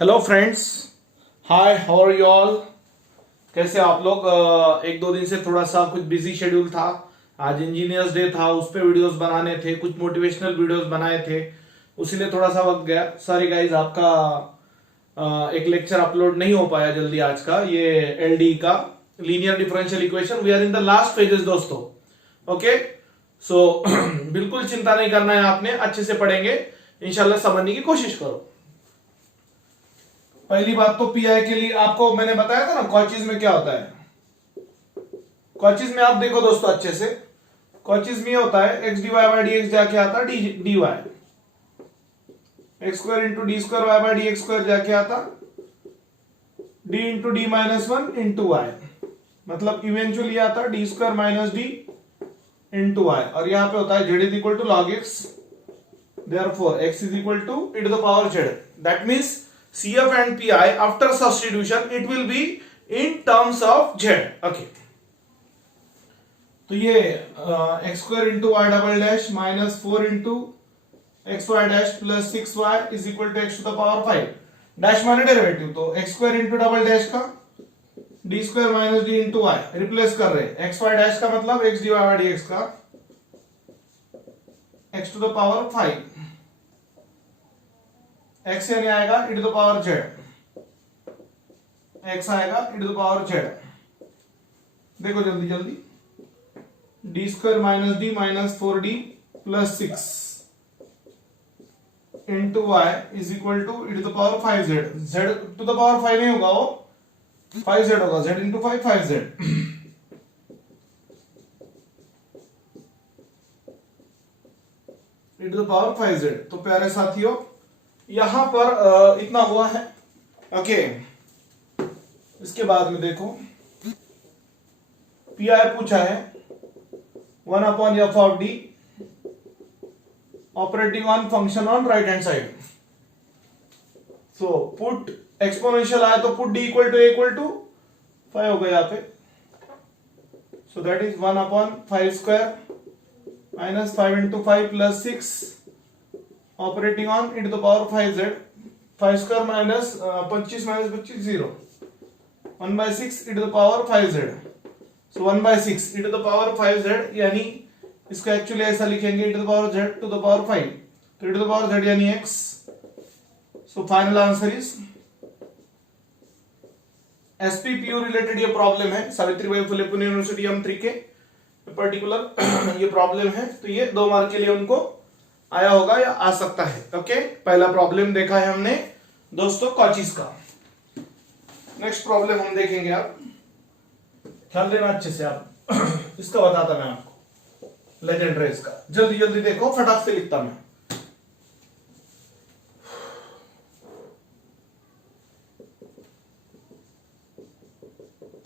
Hello friends, hi, how are you all. कैसे आप लोग। एक दो दिन से थोड़ा सा कुछ बिजी शेड्यूल था। आज इंजीनियर्स डे था, उस पे वीडियोस बनाने थे, कुछ मोटिवेशनल वीडियोस बनाए थे, उसीलिए थोड़ा सा वक्त गया। सॉरी गाइज, आपका एक लेक्चर अपलोड नहीं हो पाया जल्दी आज का। ये एलडी का linear differential equation, we are in the last pages दोस्तों। ओके, सो बिल्कुल चिंता नहीं करना है आपने, अच्छे से पढ़ेंगे, इंशाल्लाह समझने की कोशिश करो। पहली बात तो पीआई के लिए आपको मैंने बताया था ना, कॉचीज में क्या होता है। कॉचीज में आप देखो दोस्तों अच्छे से, कॉचीज में होता है x d y by d x जाके आता d y, x square into d square y by d x square जाके आता d into d minus one into y, मतलब इवेंचुअली आता d square minus d into y. और यहां पे होता है z is equal to log x, therefore x is equal to e to the power z। That means CF and PI after substitution it will be in terms of Z। okay, तो ये x square into y double dash minus 4 into xy dash plus 6y is equal to x to the power 5। Dash माने derivative, तो x square into double dash का d square minus d into y replace कर रहे हैं। xy dash का मतलब x dy by dx का x to the power 5, x यानी आएगा e to the power z, x आएगा e to the power z। देखो जल्दी जल्दी, d square minus d minus 4d plus 6 into y is equal to e to the power 5z। z to the power 5 नहीं होगा, वो 5z होगा, z into 5 5z। e to the power 5z। तो प्यारे साथियों, यहां पर इतना हुआ है। ओके, इसके बाद में देखो पी आई पूछा है 1/f(d) operating on function on right hand side. So put exponential आया तो पुट d इक्वल टू 5 होगा यहाँ पे। So that is 1/5 square minus 5 into 5 plus 6 operating on e to the power 5z। 5 square minus 25 minus 25 0, 1/6 e to the power 5z। So 1/6 e to the power 5z, यानी इसको actually ऐसा लिखेंगे e to the power z to the power 5, तो e to the power z यानी x। So final answer is SPPU related ये problem है, Savitribai Phule Pune university M3 के particular ये प्रॉब्लम है। तो ये 2 मार्क के लिए उनको आया होगा या आ सकता है। ओके, पहला प्रॉब्लम देखा है हमने दोस्तों कॉचीज का। नेक्स्ट प्रॉब्लम हम देखेंगे, आप ख्याल देना अच्छे से। आप इसका बताता मैं आपको, लेजेंड रेस का। जल्दी जल्दी देखो, फटाक से लिखता मैं।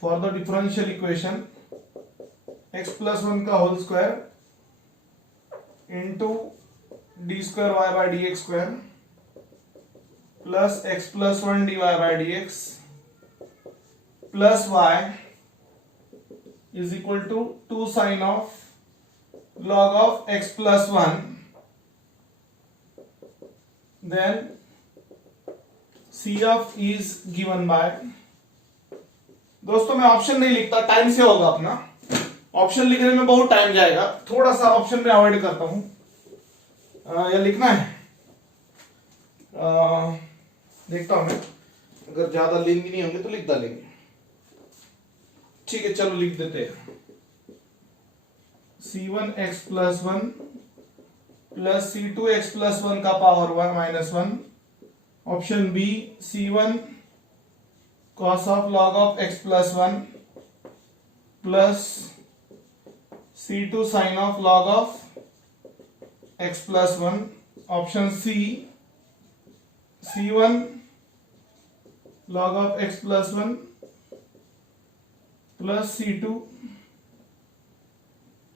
For the differential equation x plus 1 का whole square into d square y by d x square plus x plus 1 dy by d x plus y is equal to 2 sine of log of x plus 1, then CF is given by. दोस्तों मैं option नहीं लिखता, time से होगा अपना। Option लिखने में बहुत टाइम जाएगा, थोड़ा सा ऑप्शन में अवॉइड करता हूं। या लिखना है, देखता हूं मैं, अगर ज्यादा लिंक नहीं होंगे तो लिख डालेंगे। ठीक है, चलो लिख देते हैं। C1x plus 1 plus C2x plus 1 का power 1 minus 1। Option B C1 cos of log of x plus 1 plus C2 sine of log of x plus 1। Option C C1 log of x plus 1 plus C2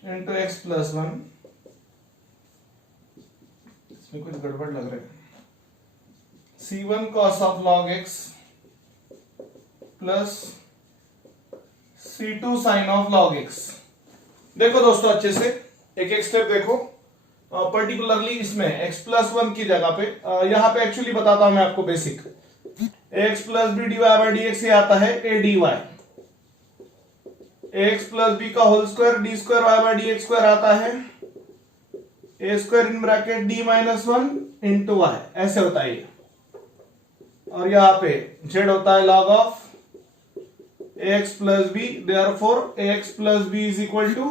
into x plus 1। इसमें कुछ गड़बड़ लग रहा है। C1 cos of log x plus C2 sine of log x। देखो दोस्तों अच्छे से, एक एक स्टेप देखो। पर्टिकुलरली इसमें x प्लस 1 की जगह पे, यहां पे एक्चुअली बताता हूं मैं आपको basic. X plus b d y by d x ये आता है a d y, x plus b का whole square d square y by d x square आता है a square in bracket d minus one into y, ऐसे होता है ये। और यहाँ पे z होता है log of ax plus b, therefore ax plus b is equal to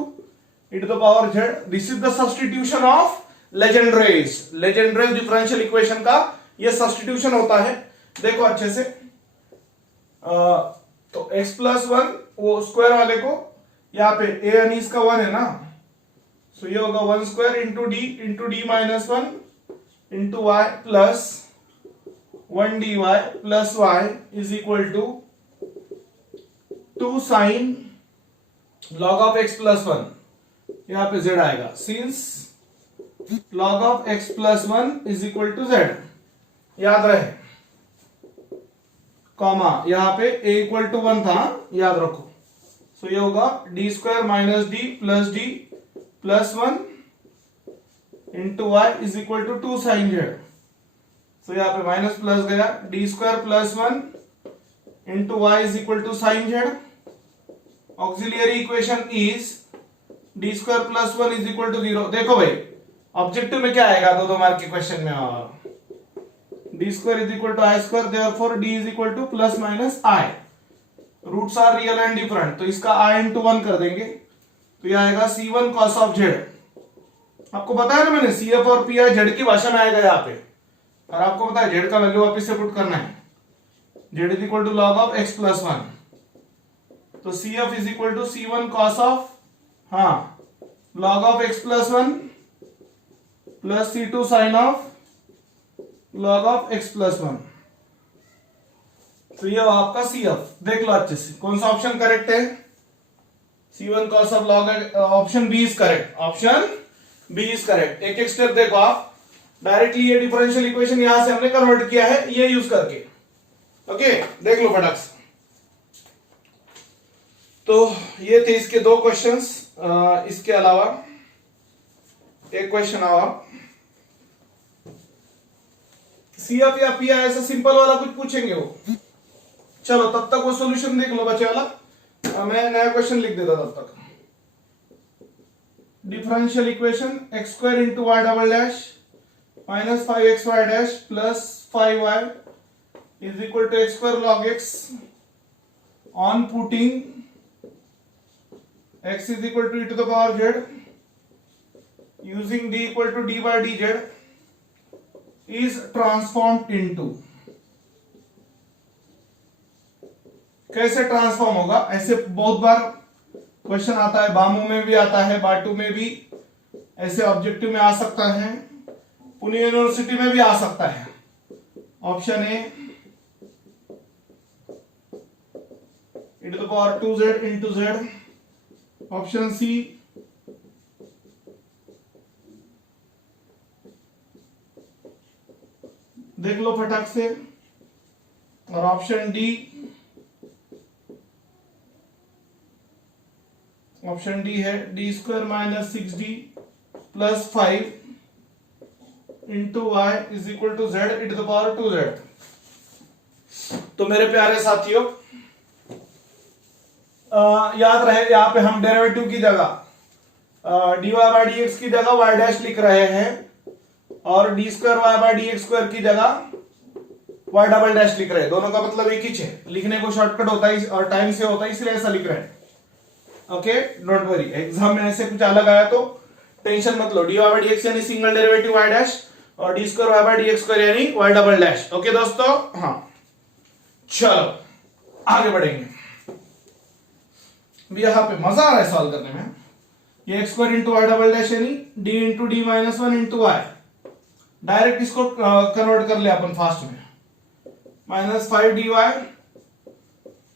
e to the power z। This is the substitution of Legendre's, Legendre's differential equation का ये सब्स्टिट्यूशन होता है। देखो अच्छे से, तो x प्लस वन वो स्क्वायर वाले को यहाँ पे a अनीस का वन है ना, सो ये होगा one square into d minus one into y plus one d y plus y is equal to 2 sine log of x plus one, यहां पे z आएगा since log of x plus one is equal to z, याद रहे, comma यहां पे a equal to one था, याद रखो। सो ये होगा d square minus d plus one into y is equal to 2 sine z। So यहाँ पे माइनस प्लस गया, d square plus one into y is equal to sine z। Auxiliary equation is d square plus one is equal to 0। देखो भाई objective में क्या आएगा, दो mark के क्वेश्चन में, d square is equal to i square, therefore d is equal to plus minus i, roots are real and different, तो इसका आई इंटू वन कर देंगे, तो यह आएगा C1 cos ऑफ z। आपको बताया ना मैंने, CF और PI z की भाषा में आएगा यहाँ पे, और आपको पता है z का वैल्यू वापस से पुट करना है, z is equal to log of x plus one, तो CF is equal to C1 cos of log of x plus one plus C2 sine of log of x plus one. तो ये आपका CF, देख लो अच्छे से कौन सा option correct है, C1 cos of log, option B is correct, option B is correct. एक एक स्टेप देखो आप, डायरेक्टली ये डिफरेंशियल इक्वेशन यहां से हमने कन्वर्ट किया है ये यूज करके, ओके देख लो फटाक से। तो ये थे इसके दो क्वेश्चंस, इसके अलावा एक क्वेश्चन और, CF या PI ऐसा सिंपल वाला कुछ पूछेंगे वो, चलो तब तक वो सॉल्यूशन देख लो बच्चे वाला, मैं नया क्वेश्चन लिख देता तब तक। Differential equation x square into y double dash minus 5xy dash plus 5y is equal to x square log x on putting x is equal to e to the power z using d equal to d by dz is transformed into. कैसे transform होगा, ऐसे बहुत बार question आता है, बामू में भी आता है, बाटू में भी, ऐसे ऑब्जेक्टिव में आ सकता है, पुणे यूनिवर्सिटी में भी आ सकता है। Option A e to the power 2z into z, option C देख लो फटाक से, और ऑप्शन डी, ऑप्शन डी है d square minus 6d plus 5 into y is equal to z e to the power 2z। तो मेरे प्यारे साथियों, याद रहे यहां पे हम डेरिवेटिव की जगह dy बाई डी एक्स की जगह y डैश लिख रहे हैं, और d square y by d x square की जगह y डबल डैश लिख रहे हैं, दोनों का मतलब एक ही है, लिखने को शॉर्टकट होता है और टाइम से होता है, इसलिए ऐसा लिख रहे हैं। ओके डोंट वरी, एग्जाम में ऐसे कुछ अलग आया तो टेंशन मत लो, d y by d x यानी सिंगल डेरिवेटिव y डैश, और d square y by d x square यानी y डबल डैश। ओके दोस्तों, हाँ चलो आगे बढ़ेंगे, यहां पे मजा आ रहा है सॉल्व करने में। ये x square into y double dash यानी d into d minus one into y, direct इसको कन्वर्ट कर ले अपन फास्ट में, minus 5 dy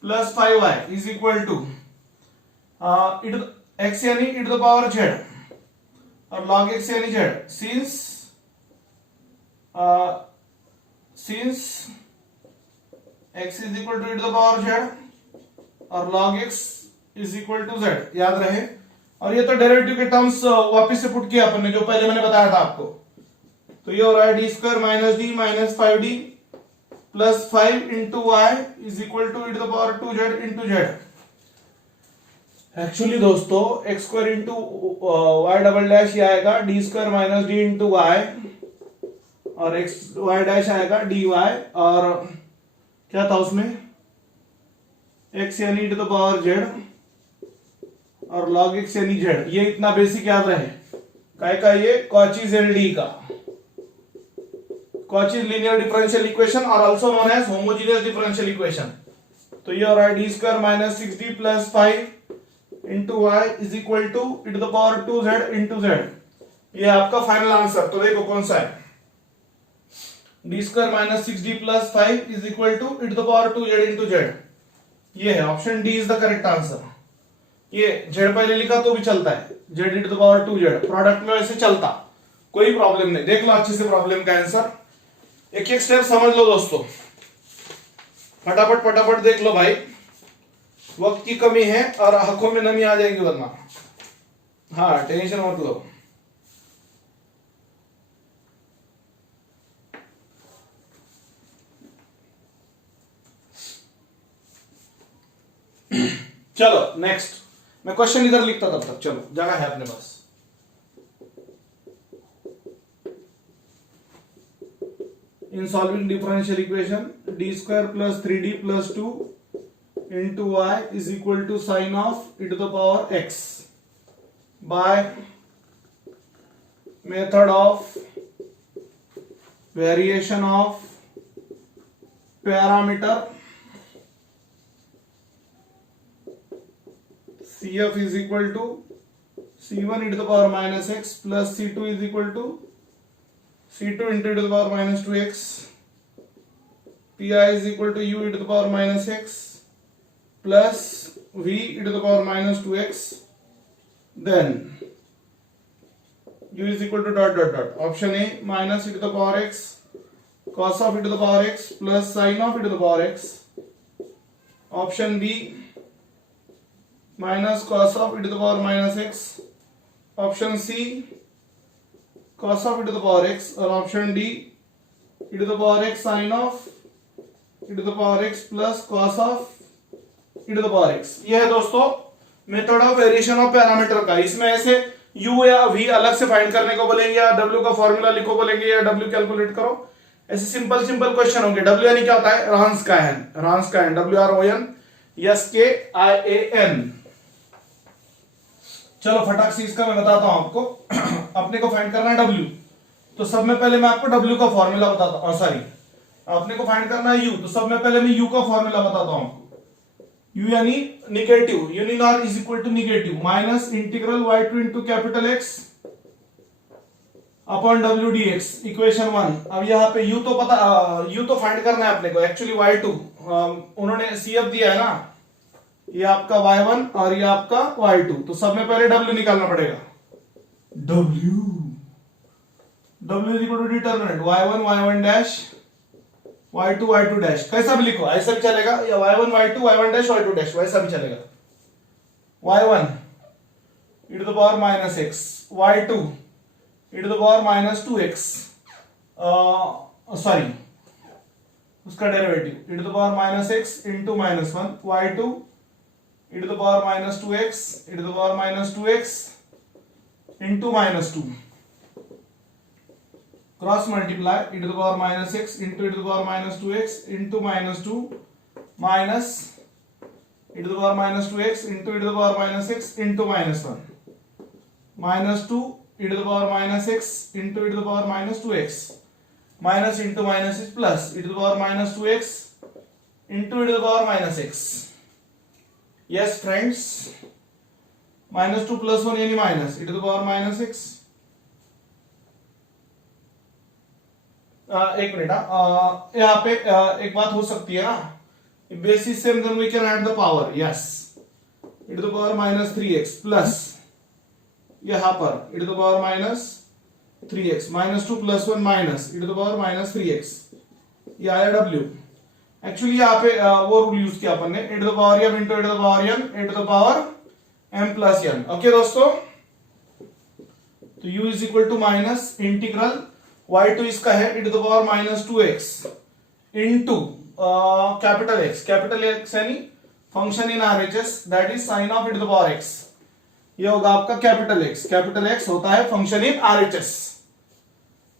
plus 5y is equal to x यानी e to the power z और log x यानी z, since x is equal to e to the power z और log x is equal to z, याद रहे। और ये तो derivative के टर्म्स वापस से पुट किया अपन ने, जो पहले मैंने बताया था आपको, तो ये हो रहा है d square minus d minus 5d plus 5 into y is equal to e to the power 2z into z. Actually दोस्तों x square into y double dash ये आएगा d square minus d into y, और x y dash आएगा d y, और क्या था उसमें x यानी e to the power z और log x यानी z। ये इतना बेसिक याद रहे। काय का ये कॉचीज एलडी का, कॉचीज लीनियर डिफरेंशियल इक्वेशन और also known as homogeneous differential equation. तो ये और d square minus 6d plus 5 into y is equal to e to the power 2z into z. ये आपका फाइनल आंसर। तो देखो कौन सा है, d square minus 6d plus 5 is equal to e to the power 2z into z. ये है option D is the correct answer. ये जेड पहले लिखा तो भी चलता है, z e to the power 2z product में वैसे चलता, कोई प्रॉब्लम नहीं। देख लो अच्छे से प्रॉब्लम का आंसर, एक एक स्टेप समझ लो दोस्तों, फटाफट फटाफट देख लो भाई, वक्त की कमी है और आंखों में नमी आ जाएगी वरना। हाँ टेंशन मत लो। चलो नेक्स्ट, मैं क्वेश्चन इधर लिखता तब तक, चलो जगह है अपने पास। In solving differential equation d square plus 3d plus 2 into y is equal to sine of e to the power x by method of variation of parameter CF is equal to C1 e to the power minus x plus C2 is equal to C2 into e to the power minus 2x. Pi is equal to U e to the power minus x plus V e to the power minus 2x. Then U is equal to dot dot dot. Option A minus e to the power x cos of e to the power x plus sin of e to the power x. Option B minus cos of e to the power minus x. Option C cos of e to the power x, और option D e to the power x sin of e to the power x plus cos of e to the power x। यह है दोस्तों method of variation of parameter का। इसमें ऐसे u या v अलग से फाइंड करने को बोलेंगे, या w का फॉर्मूला लिखो बोलेंगे, या w कैलकुलेट करो। ऐसे सिंपल सिंपल क्वेश्चन होंगे। w यानी क्या होता है, रांस्कायन, WRONSKIAN। चलो फटाक से इसका मैं बताता हूं आपको। अपने को फाइंड करना है W, तो सब में पहले मैं आपको W का फॉर्मूला बताता हूं। सॉरी, अपने को फाइंड करना है U, तो सब में पहले मैं U का फॉर्मूला बताता हूं आपको। U यानी negative, unit r is equal to negative minus integral y2 into capital X upon W dx, equation 1। अब यहाँ पे U तो पता, U तो फाइंड करना है अपने को। एक्चुअली y2 उन्होंने CF दिया है ना, ये आपका y1 और ये आपका y2, तो सब में पहले w निकालना पड़ेगा। w is equal to determinant y1 dash y2 dash. कैसा भी लिखो, ऐसा भी चलेगा, या y1 डैश y2 डैश, वैसा भी चलेगा। y1 e to the power minus x, y2 e to the power minus 2x, sorry उसका derivative e to the power minus x into minus 1, y2 e to the power minus 2x, e to the power minus 2x into minus 2, cross multiply e to the power minus x into e to the power minus 2x into minus 2 minus e to the power minus 2x into e to the power minus x into minus 1 minus 2 e to the power minus x into e to the power minus 2x, minus into minus is plus e to the power minus 2x into e to the power minus x। Yes friends, minus 2 plus 1 यानी minus e to the power minus x। एक minute, यहाँ पे एक बात हो सकती है ना, बेसिस से then we can add the power, yes, e to the power minus 3x plus यहाँ पर e to the power minus 3x, minus 2 plus 1 minus e to the power minus 3x, ये आया w। एक्चुअली यहाँ पे वो rule use किया अपन ने, e to the power m into e to the power n, e to the power m plus n। Okay दोस्तों, तो u is equal to minus integral y2 इसका है e to the power minus 2x into capital x यानी function in RHS that is sine of e to the power x। ये होगा आपका capital x होता है function in RHS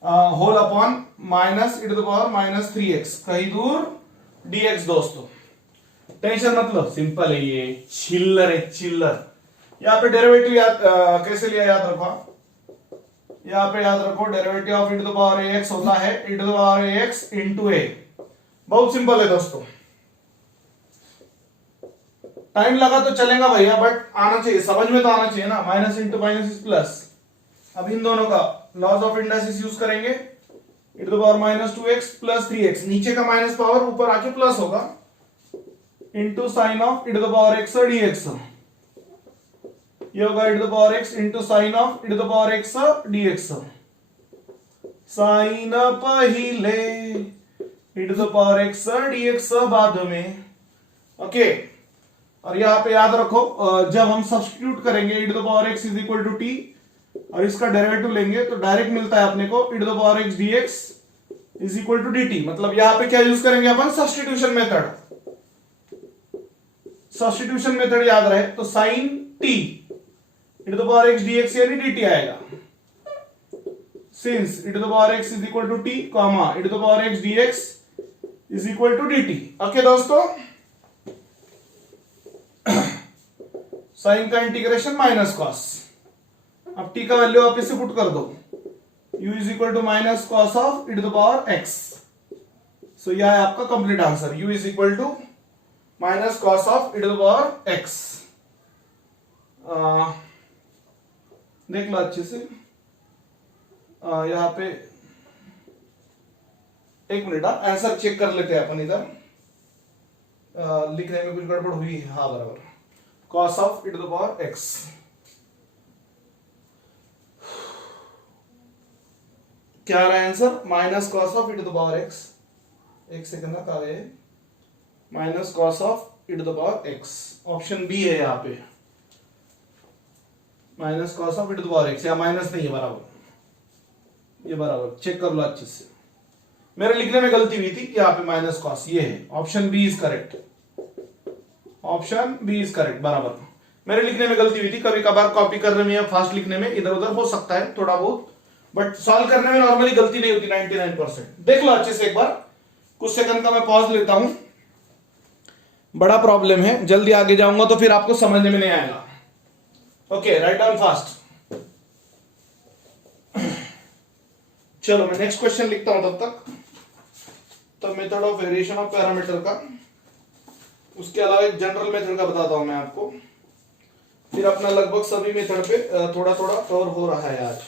whole upon minus e to the power -3x कहीं दूर dx। दोस्तों tension मतलब सिंपल है, ये चिल्लर है चिल्लर। यहाँ पे डेरिवेटिव याद कैसे लिया याद रखो, यहाँ पे याद रखो derivative of e to the power ax होता है e to the power ax into a। बहुत सिंपल है दोस्तों, टाइम लगा तो चलेगा भैया बट आना चाहिए, समझ में तो आना चाहिए ना। Minus into minus is plus. अब इन दोनों का लॉज ऑफ इंडाइसिस यूज करेंगे, e to the power -2x plus 3x, नीचे का माइनस पावर ऊपर आके प्लस होगा, into sine of e to the power x dx। ये होगा e to the power x into sine of e to the power x dx। Sine पहिले e to the power x dx बाद में। Okay, और यहां पे याद रखो जब हम सब्स्टिट्यूट करेंगे e to the power x is equal to t और इसका डेरिवेटिव लेंगे तो डायरेक्ट मिलता है अपने को e to the power x dx is equal to dt। मतलब यहां पे क्या यूज करेंगे अपन, सब्स्टिट्यूशन मेथड। सब्स्टिट्यूशन मेथड याद रहे तो sine t e to the power x dx यानी dt आएगा, since e to the power x is equal to t comma e to the power x dx is equal to dt। Okay दोस्तों, sine का integration minus cos. अब t का value आप इसे put कर दो, u is equal to minus cos of e to the power x। So यह है आपका complete answer, u is equal to minus cos of e to the power x। देख लो अच्छे से, यहां पे एक मिनट आंसर चेक कर लेते हैं अपन। इधर लिखने में कुछ गड़बड़ हुई है, हाँ बराबर, cos of e to the power x। क्या आ रहा है answer, minus cos of e to the power x। एक सेकंड का है, minus cos of e to the power x, option B है यहाँ पे, minus cos of e to the power x। या माइनस नहीं है, बराबर, ये बराबर चेक कर लो अच्छे से। मेरे लिखने में गलती हुई थी, यहाँ पे माइनस कॉस, ये है option B is correct, option B is correct बराबर। मेरे लिखने में गलती हुई थी, कभी कभार कॉपी करने में या फास्ट लिखने में इधर उधर हो सकता है थोड़ा बहुत, बट सॉल्व करने में नॉर्मली गलती नहीं होती 99%। देख लो अच्छे से एक बार, कुछ सेकंड का मैं पॉज लेता हूं, बड़ा प्रॉब्लम है, जल्दी आगे जाऊंगा तो फिर आपको समझने में नहीं आएगा। Okay, write down fast. चलो मैं नेक्स्ट क्वेश्चन लिखता हूं तब method of variation of parameter का, उसके अलावा एक जनरल मेथड का बताता हूं मैं आपको, फिर अपना लगभग सभी मेथड पे थोड़ा थोड़ा कवर हो रहा है आज।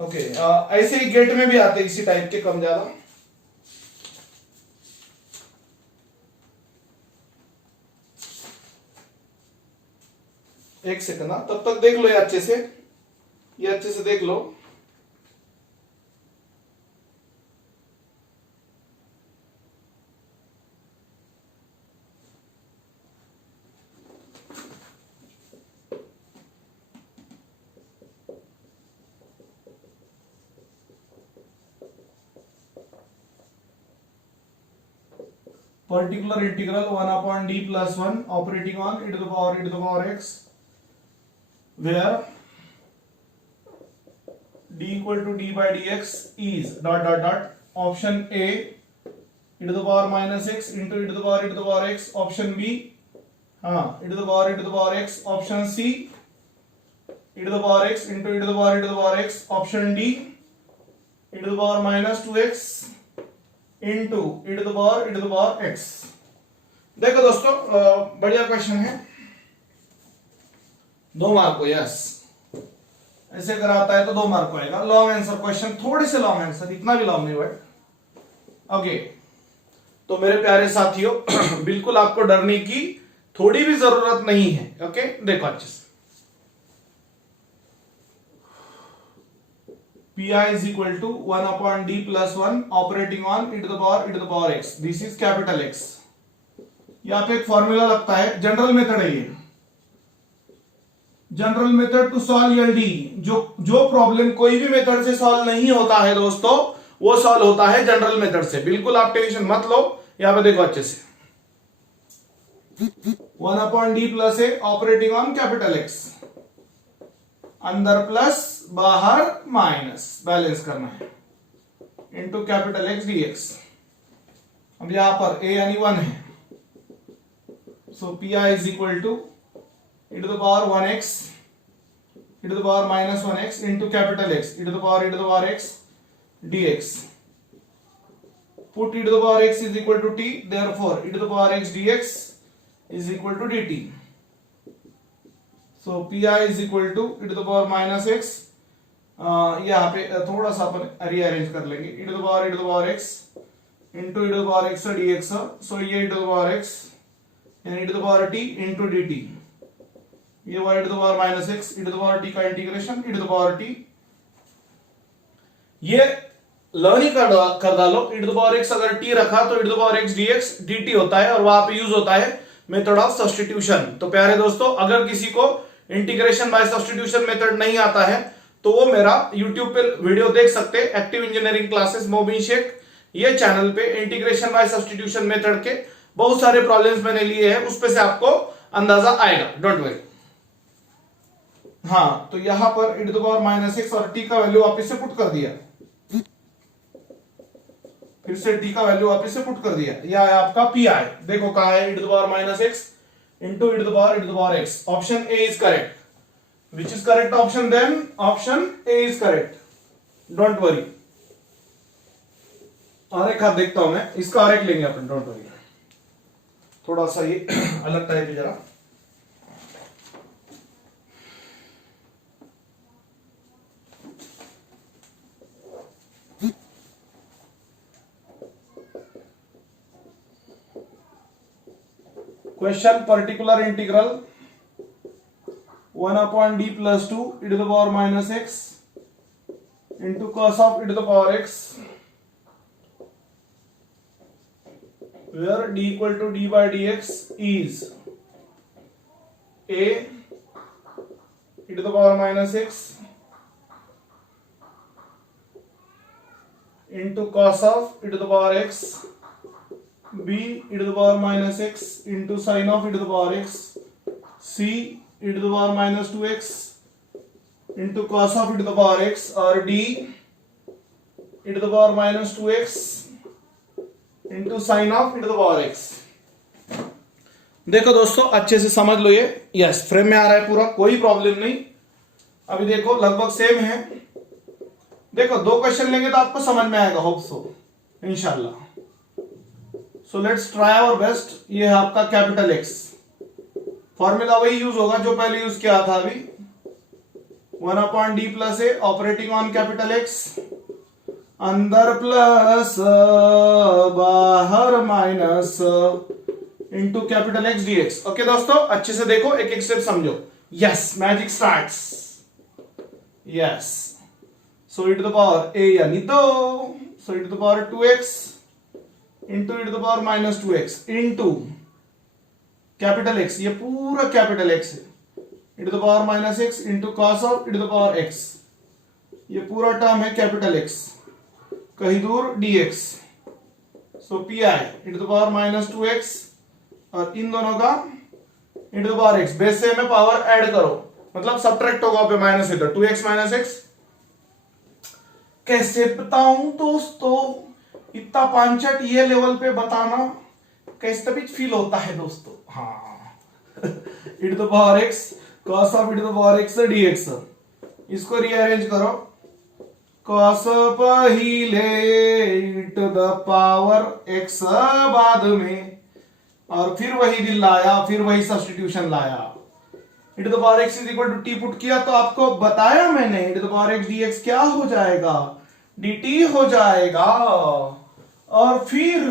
ओके, ऐसे ही गेट में भी आते इसी टाइप के कम ज्यादा। एक सेकंड, तब तक देख लो ये अच्छे से देख लो। Particular integral 1 upon d plus 1 operating on e to the power x, where d equal to d by dx is dot dot dot, option A e to the power minus x into e to the power x, option B e to the power x, option C e to the power x into e to the power x, option D e to the power minus 2x into e to the power x। देखो दोस्तों, बढ़िया question है, 2 mark को, yes ऐसे अगर आता है तो 2 मार्क को आएगा। लॉन्ग आंसर क्वेश्चन, थोड़े से लॉन्ग आंसर, इतना भी लॉन्ग नहीं बट ओके। तो मेरे प्यारे साथियों बिल्कुल आपको डरने की थोड़ी भी जरूरत नहीं है। ओके, देखो अच्छे से, Pi is equal to 1 upon d plus 1 operating on e to the power x. This is capital X। यहाँ पे एक फॉर्मूला लगता है, जनरल मेथड है ये, general method to solve LD. जो प्रॉब्लम कोई भी मेथड से सॉल्व नहीं होता है दोस्तों, वो सॉल्व होता है जनरल मेथड से। बिल्कुल आप टेंशन मत लो, यहां पे देखो अच्छे से 1/d plus a operating on capital x, अंदर प्लस बाहर माइनस, बैलेंस करना है, इंटू कैपिटल एक्स dx। अब यहां पर a यानी 1 है, so pi is equal to e to the power 1x e to the power minus 1x into capital X e to the power x dx. Put e to the power x is equal to t, therefore e to the power x dx is equal to dt. So pi is equal to e to the power minus x, यहाँ पे थोड़ा सा अपन rearrange कर लेंगे, e to the power x into e to the power x dx। so ये e to the power x and e to the power t into dt, ये y to the power minus x e to the power t का integration e to the power t, ये learn ही कर डालो। e to the power x अगर t रखा तो e to the power x dx dt होता है, और वहां पे यूज होता है मेथड ऑफ सब्स्टिट्यूशन। तो प्यारे दोस्तों, अगर किसी को इंटीग्रेशन बाय सब्स्टिट्यूशन मेथड नहीं आता है तो वो मेरा यूट्यूब पे वीडियो देख सकते हैं, active engineering classes Mobin Shaikh, ये चैनल पे इंटीग्रेशन बाय सब्स्टिट्यूशन मेथड के बहुत सारे प्रॉब्लम्स मैंने लिए हैं, उस पे से आपको अंदाजा आएगा, डोंट वरी। हाँ, तो यहां पर e to the power minus x और t का वैल्यू वापिस से पुट कर दिया, फिर से t का वैल्यू वापिस से पुट कर दिया, यह है आपका pi। देखो कहा है e to the power minus x into e to the power x। Option A is correct। Which is correct option then? Option A is correct, don't worry। और एक हाथ देखता हूं मैं, इसका और एक लेंगे अपन, डोंट वरी। थोड़ा सा ये अलग टाइप है जरा। Question particular integral 1/d plus 2 e to the power minus x into cos of e to the power x, where d equal to d by dx is a e to the power minus x into cos of e to the power x, b e to the power minus x into sin of e to the power x, c e to the power minus 2x into cos of e to the power x, और d e to the power minus 2x into sin of e to the power x। देखो दोस्तों, अच्छे से समझ लो, ये yes frame में आ रहा है पूरा, कोई प्रॉब्लम नहीं। अभी देखो लगभग सेम है। देखो दो क्वेश्चन लेंगे तो आपको समझ में आएगा, होप सो, इंशाल्लाह। So let's try our best. ये है आपका कैपिटल एक्स, फॉर्मूला वही यूज होगा जो पहले यूज किया था अभी, 1/d plus a operating on capital x, अंदर प्लस बाहर minus into capital x dx। Okay दोस्तों, अच्छे से देखो, एक एक स्टेप समझो। Yes, magic starts. Yes, so e to the power a यानी 2, so e to the power 2x into e to the power minus 2x into capital x, ये पूरा कैपिटल एक्स है, e to the power minus x into cos of e to the power x, ये पूरा term है capital x, कहीं दूर dx। So pi e to the power minus 2x, और इन दोनों का e to the power x, base से में पावर ऐड करो, मतलब सब्ट्रैक्ट होगा पे माइनस है तो 2x माइनस x। कैसे बताऊं दोस्तों, इतना पांचट ये लेवल पे बताना कैसे तभी फील होता है दोस्तों। हाँ, e to the power x cos of e to the power x dx, इसको रीअरेंज करो, cos पहिले e to the power x बाद में, और फिर वही दिल लाया, फिर वही सब्स्टिट्यूशन लाया, e to the power x is equal to t put किया तो आपको बताया मैंने e to the power x dx क्या हो जाएगा, dt हो जाएगा, और फिर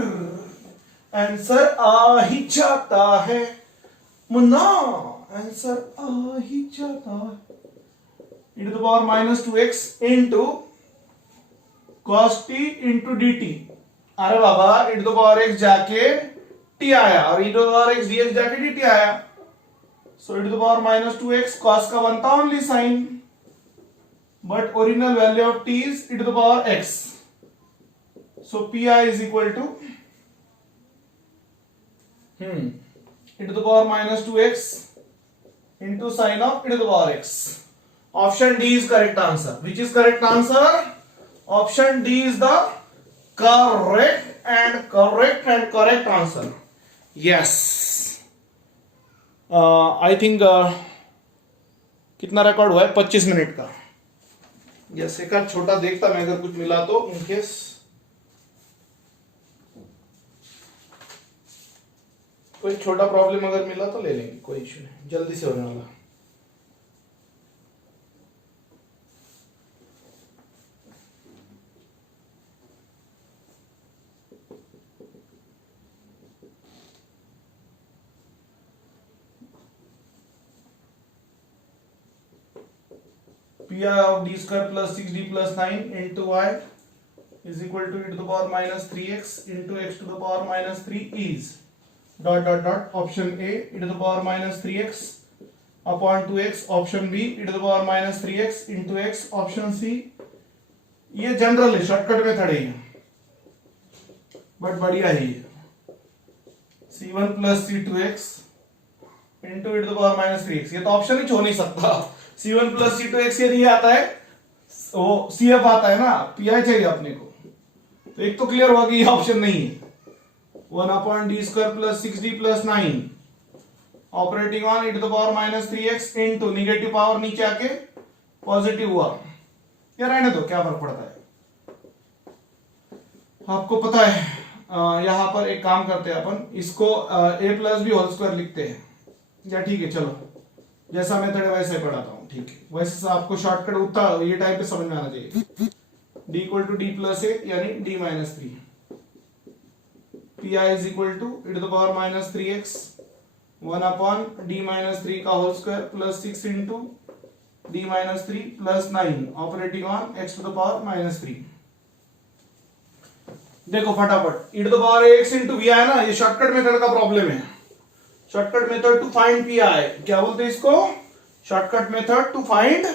आंसर आ ही जाता है मुन्ना, आंसर आ ही जाता है, e to the power minus 2x into cos t into dt। अरे बाबा, e to the power x जाके t आया, और e to the power x dx जाके dt आया, so e to the power minus 2x cos का बनता only sine, but original value of t is e to the power x, so P I is equal to e to the power minus 2x into sin of e to the power x. Option D is correct answer. Which is correct answer? Option D is the correct answer. Yes. I think कितना record हुआ है? 25 minute का. Yes, एक आध छोटा देखता मैं अगर कुछ मिला तो इन केस. कोई छोटा प्रॉब्लम अगर मिला तो ले लेंगे, कोई इश्यू नहीं, जल्दी से होने वाला. pi of d square plus 6d plus 9 into y is equal to e to the power minus 3x into x to the power minus 3 is option A e to the power minus 3x upon 2x, option B e to the power minus 3x into x, option C. ये general है, shortcut method है but बढ़िया है ये. c1 plus c2x into e to the power minus 3x. ये तो option ही छोड़ नहीं सकता. c1 plus c2x ये नहीं आता है, वो cf आता है ना, pi चाहिए अपने को. तो एक तो क्लियर हुआ कि ये ऑप्शन नहीं है. 1 upon d square plus 6d plus 9 operating on e to the power minus 3x into negative power नीचे आके पॉजिटिव हुआ. ये रहने दो, क्या फर्क पड़ता है. आपको पता है यहां पर एक काम करते हैं अपन, इसको a plus b whole square लिखते हैं. या ठीक है, चलो जैसा मेथड है वैसे पढ़ाता हूं. ठीक है, वैसे से आपको शॉर्टकट उतना ये टाइप पे समझ में आना चाहिए. d equal to d plus a यानी d minus 3. pi is equal to e to the power minus 3x 1 upon d minus 3 का whole square plus 6 into d minus 3 प्लस 9 operating on x to the power minus 3. देखो फटाफट e to the power x into vi है ना, ये shortcut method का problem है. Shortcut method to find pi, क्या बोलते हैं इसको? Shortcut method to find